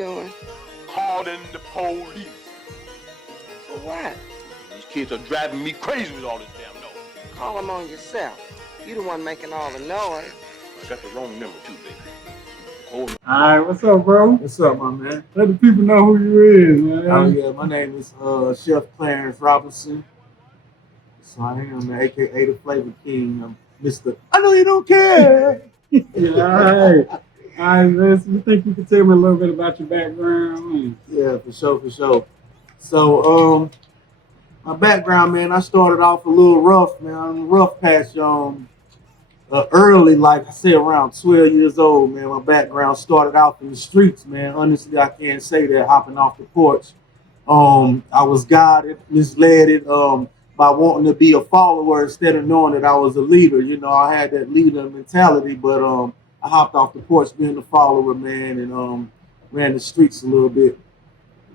doing? Calling the police. For what? These kids are driving me crazy with all this damn noise. Call them on yourself. You the one making all the noise. I got the wrong number too, baby. Hold on. Alright, what's up, bro? What's up, my man? Let the people know who you is, man. Oh yeah, my name is Chef Clarence Robinson. So I am the AKA the Flavor King. I'm Mr. I know you don't care. Yeah, alright. Alright, man. So you think you can tell me a little bit about your background? Yeah, for sure. So my background, man, I started off a little rough, man. On the rough patch, early, like I said, around 12 years old, man. My background started out in the streets, man. Honestly, I can't say that hopping off the porch. I was guided, misled by wanting to be a follower instead of knowing that I was a leader. You know, I had that leader mentality, but I hopped off the porch being a follower, man, and ran the streets a little bit.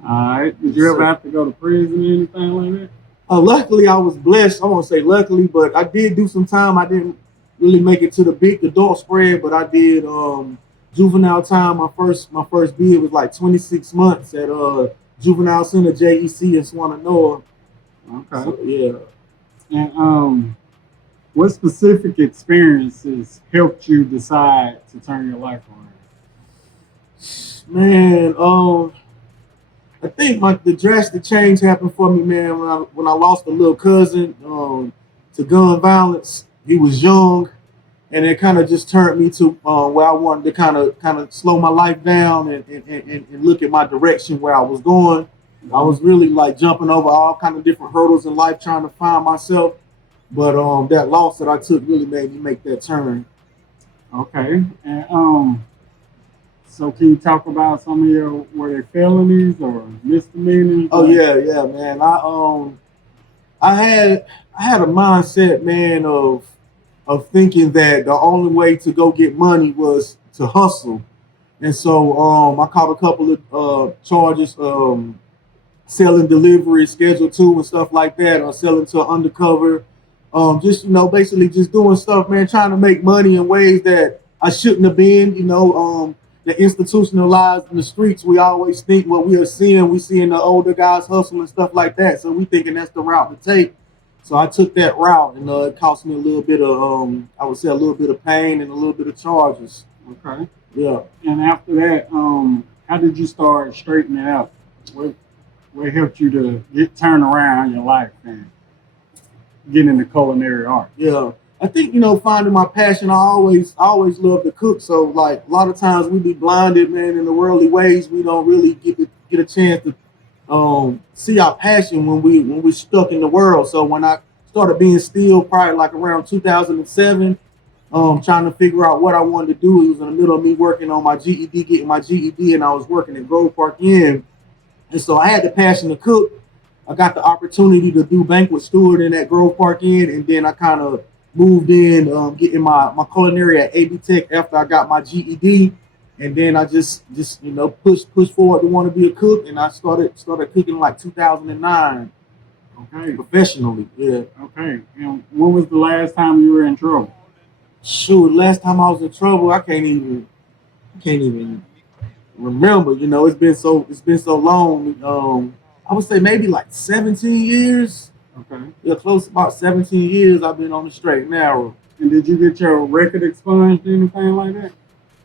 Alright. Did you ever have to go to prison or anything like that? Luckily, I was blessed. I won't say luckily, but I did do some time. I didn't really make it to the big adult spread, but I did juvenile time. My first bid was like 26 months at Juvenile Center JEC in Swananoa. Okay. So, yeah. And what specific experiences helped you decide to turn your life around? Man, I think the drastic change happened for me, man, when I lost a little cousin to gun violence. He was young, and it kind of just turned me to where I wanted to kind of slow my life down and look at my direction where I was going. I was really like jumping over all kind of different hurdles in life, trying to find myself. But that loss that I took really made me make that turn. Okay. And so can you talk about some of your, were they felonies or misdemeanors? Oh yeah, man. I had a mindset, man, of thinking that the only way to go get money was to hustle. And so I caught a couple of charges, selling delivery, Schedule 2 and stuff like that, or selling to undercover. Just, you know, basically just doing stuff, man, trying to make money in ways that I shouldn't have been, you know. The institutionalized in the streets, we always think what we are seeing, we seeing the older guys hustle and stuff like that. So we thinking that's the route to take. So I took that route, and it cost me a little bit of, I would say a little bit of pain and a little bit of charges. Okay. Yeah. And after that, how did you start straightening out? What helped you to turn around your life and get into culinary art? Yeah. I think, you know, finding my passion, I always loved to cook. So like a lot of times we be blinded, man, in the worldly ways. We don't really get a chance to see our passion when we're stuck in the world. So when I started being still, probably like around 2007, trying to figure out what I wanted to do. It was in the middle of me working on my GED, getting my GED, and I was working at Grove Park Inn. And so I had the passion to cook. I got the opportunity to do banquet stewarding at Grove Park Inn, and then I kind of moved in, getting my culinary at AB Tech after I got my GED, and then I just you know pushed forward to want to be a cook, and I started cooking like 2009. Okay. Professionally, yeah. Okay. And when was the last time you were in trouble? Shoot, last time I was in trouble, I can't even remember. You know, it's been so long. I would say maybe like 17 years. Okay. Yeah, close to about 17 years I've been on the straight and narrow. And did you get your record expunged or anything like that?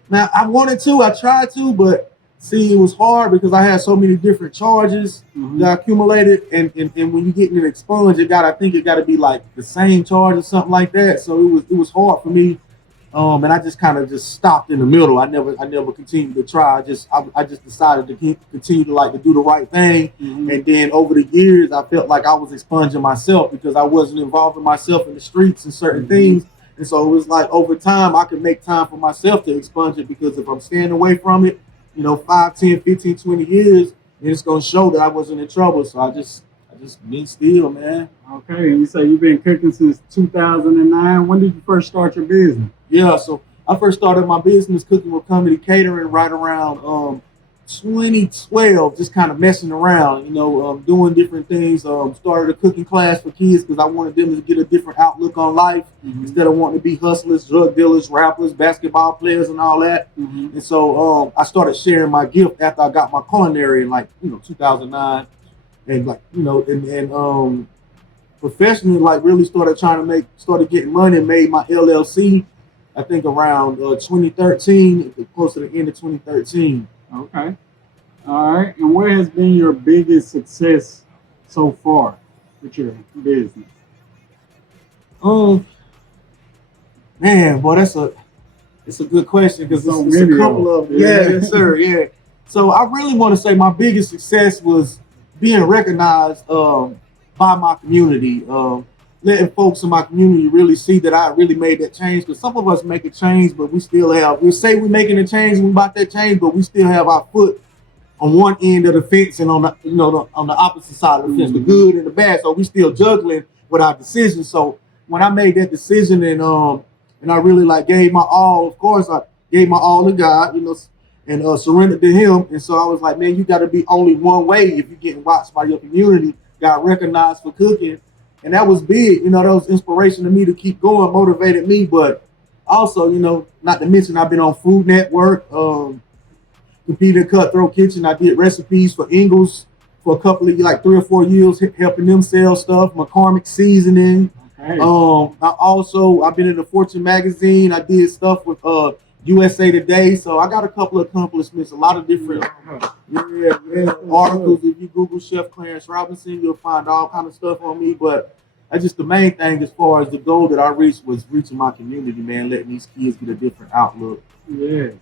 Now, I wanted to, I tried to, but see, it was hard because I had so many different charges that I accumulated. And when you get it expunged, I think it got to be like the same charge or something like that. So it was hard for me. And I just kind of just stopped in the middle. I never continued to try. I just decided to continue to do the right thing. And then over the years, I felt like I was expunging myself because I wasn't involving myself in the streets and certain things. And so it was like over time, I could make time for myself to expunge it, because if I'm staying away from it, you know, 5, 10, 15, 20 years, then it's going to show that I wasn't in trouble. So I just been still, man. Okay. And you say you've been cooking since 2009. When did you first start your business? Yeah, so I first started my business, Cooking With Comedy Catering, right around 2012, just kind of messing around, doing different things. Started a cooking class for kids because I wanted them to get a different outlook on life instead of wanting to be hustlers, drug dealers, rappers, basketball players, and all that. And so I started sharing my gift after I got my culinary in 2009, and professionally really started getting money and made my LLC. I think around 2013, close to the end of 2013. Okay. All right. And what has been your biggest success so far with your business? Man, boy, it's a good question because So it's a couple of them. Yeah. Yes, sir. Yeah. So I really want to say my biggest success was being recognized by my community, letting folks in my community really see that I really made that change. Because some of us make a change, but we say we're making a change, we about that change, but we still have our foot on one end of the fence and on the opposite side of the fence, the good and the bad. So we still juggling with our decisions. So when I made that decision and I really gave my all, of course I gave my all to God, and surrendered to Him. And so I was like, man, you got to be only one way if you're getting watched by your community, got recognized for cooking. And that was big, that was inspiration to me to keep going, motivated me. But also, not to mention I've been on Food Network, competed in Cutthroat Kitchen. I did recipes for Ingles for a couple of 3 or 4 years, helping them sell stuff, McCormick seasoning. Okay. I've been in the Fortune magazine. I did stuff with USA Today. So I got a couple of accomplishments, a lot of different articles. If you Google Chef Clarence Robinson, you'll find all kind of stuff on me. But that's just the main thing as far as the goal that I reached was reaching my community, man, letting these kids get a different outlook. Yes.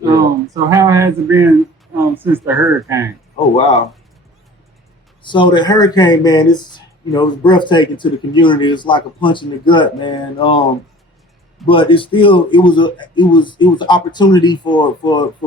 So how has it been since the hurricane? Oh, wow. So the hurricane, man, it's breathtaking to the community. It's like a punch in the gut, man. But it was an opportunity for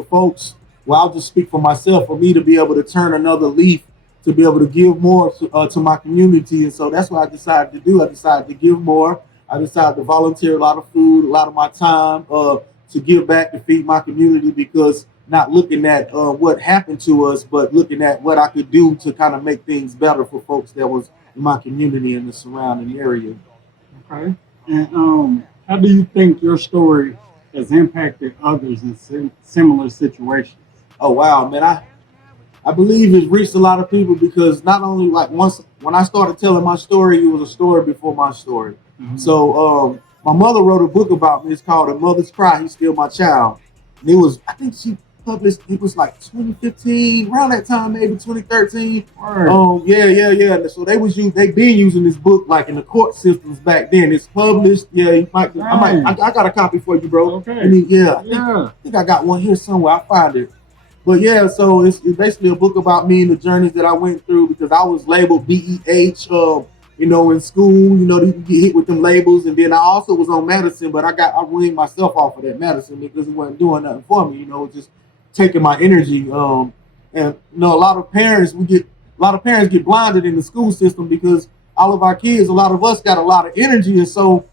folks. Well, I'll just speak for myself, for me to be able to turn another leaf, to be able to give more to my community. And so that's what I decided to do. I decided to give more. I decided to volunteer a lot of food, a lot of my time to give back, to feed my community, because not looking at what happened to us, but looking at what I could do to kind of make things better for folks that was in my community and the surrounding area. Okay. And how do you think your story has impacted others in similar situations? Oh, wow, man. I believe it's reached a lot of people because not only once when I started telling my story, it was a story before my story. So my mother wrote a book about me. It's called A Mother's Cry, He's Still My Child. And I think she published, it was 2015, around that time, maybe 2013. Right. Yeah. So they been using this book in the court systems back then. It's published. Yeah, I got a copy for you, bro. Okay. I think I got one here somewhere. I find it. But yeah, so it's basically a book about me and the journeys that I went through, because I was labeled BEH, in school, you get hit with them labels. And then I also was on medicine, but I weaned myself off of that medicine because it wasn't doing nothing for me, just taking my energy. And a lot of parents get blinded in the school system because all of our kids, a lot of us got a lot of energy. And so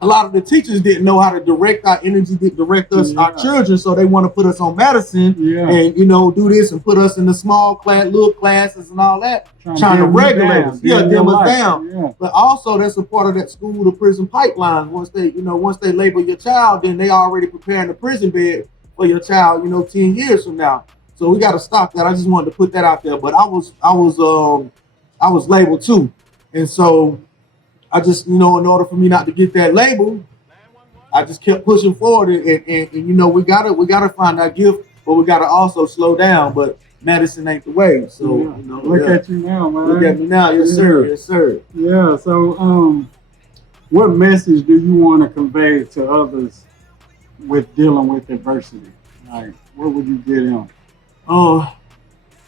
a lot of the teachers didn't know how to direct our energy, direct us, our children. So they want to put us on medicine and, do this and put us in the small class, little classes and all that, trying to regulate us. Dim us down. Yeah. But also that's a part of that school to prison pipeline. Once they label your child, then they already preparing the prison bed for your child, 10 years from now. So we got to stop that. I just wanted to put that out there. But I was labeled too. And so I just, in order for me not to get that label, I just kept pushing forward, and we gotta find our gift, but we gotta also slow down. But medicine ain't the way. So look at you now, man. Look at me now, yes sir. Yeah. So, what message do you want to convey to others with dealing with adversity? What would you get them? Oh,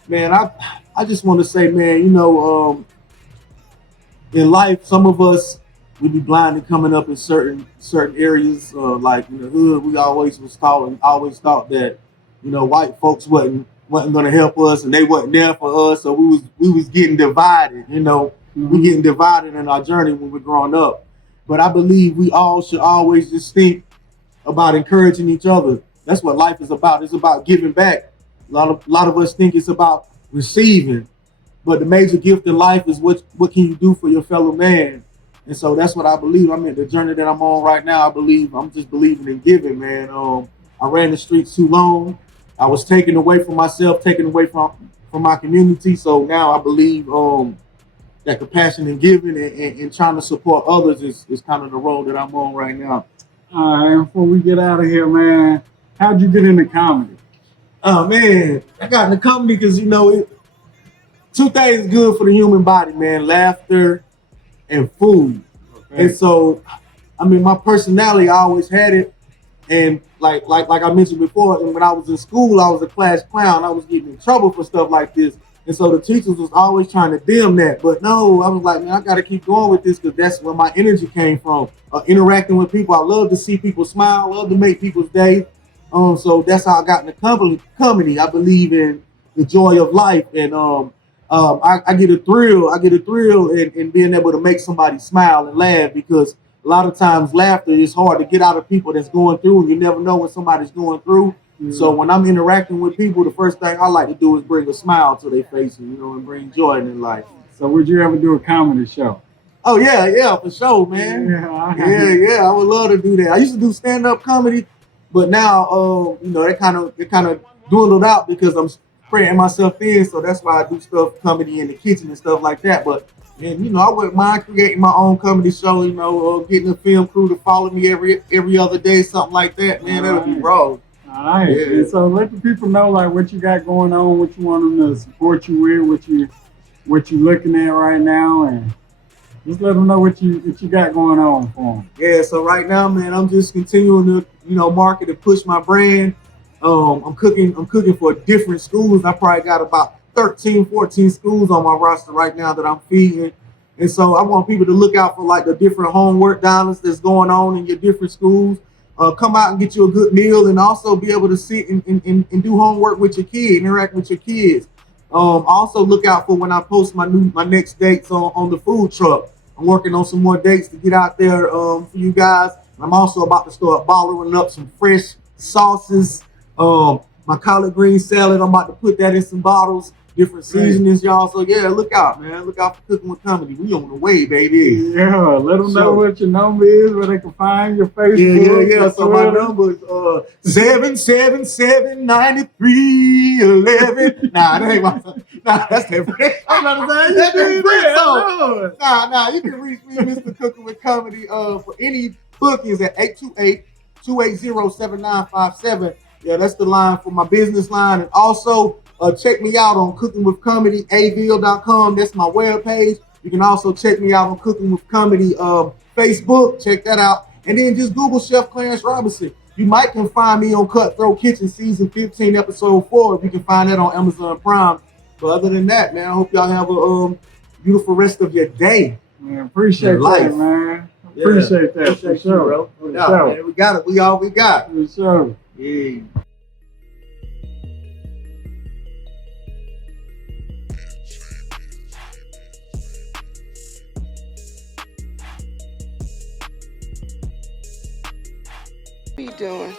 man, I just want to say, man, in life, some of us, we be blinded coming up in certain areas. Like in the hood, we always thought that, white folks wasn't going to help us, and they wasn't there for us. So we was getting divided. We getting divided in our journey when we're growing up. But I believe we all should always just think about encouraging each other. That's what life is about. It's about giving back. lot of us think it's about receiving, but the major gift in life is what can you do for your fellow man. And so that's what I believe. I mean, the journey that I'm on right now, I'm just believing in giving, man. I ran the streets too long. I was taken away from myself, taken away from my community. So now I believe that compassion and giving and trying to support others is kind of the road that I'm on right now. All right, before we get out of here, man, how'd you get into comedy? Oh man, I got into comedy because two things good for the human body, man: laughter and food. Okay. And so, I mean, my personality, I always had it. And like I mentioned before, and when I was in school, I was a class clown. I was getting in trouble for stuff like this. And so the teachers was always trying to dim that. But no, I was like, man, I got to keep going with this because that's where my energy came from. Interacting with people. I love to see people smile. I love to make people's day. So that's how I got into comedy. I believe in the joy of life. And I get a thrill. I get a thrill in being able to make somebody smile and laugh, because a lot of times laughter is hard to get out of people that's going through, and you never know what somebody's going through. Mm-hmm. So when I'm interacting with people, the first thing I like to do is bring a smile to their face, and bring joy in their life. So would you ever do a comedy show? Oh yeah, for sure, man. Yeah. I would love to do that. I used to do stand-up comedy, but now it kind of dwindled out because I'm spreading myself thin. So that's why I do stuff comedy in the kitchen and stuff like that. But and I wouldn't mind creating my own comedy show. Getting a film crew to follow me every other day, something like that. Man, that'll be raw. All right. Yeah. And so let the people know like what you got going on, what you want them to support you with, what you looking at right now, and just let them know what you got going on for them. Yeah. So right now, man, I'm just continuing to market and push my brand. I'm cooking for different schools. I probably got about 13, 14 schools on my roster right now that I'm feeding. And so I want people to look out for like the different homework dollars that's going on in your different schools. Come out and get you a good meal, and also be able to sit and do homework with your kid, interact with your kids. Also look out for when I post my next dates on the food truck. I'm working on some more dates to get out there for you guys. I'm also about to start bottling up some fresh sauces. My collard green salad, I'm about to put that in some bottles, different seasonings, y'all. So yeah, look out, man. Look out for Cooking with Comedy. We on the way, baby. Yeah, let them know what your number is, where they can find your Facebook. Yeah. So my number is 777-9311. Nah, that ain't my son. Nah, that's that Brick. I'm not saying that's that Brick song. Nah, you can reach me, Mr. Cooking with Comedy, for any bookings at 828-280-7957. Yeah, that's the line for my business line. And also check me out on cookingwithcomedyaville.com. That's my webpage. You can also check me out on Cooking with Comedy Facebook. Check that out. And then just Google Chef Clarence Robinson. You might can find me on Cutthroat Kitchen Season 15, Episode 4. If you can find that on Amazon Prime. But other than that, man, I hope y'all have a beautiful rest of your day. Man, appreciate that, man. Appreciate that. For sure, bro. Man, we got it. We all we got. For sure. Yeah. What are you doing?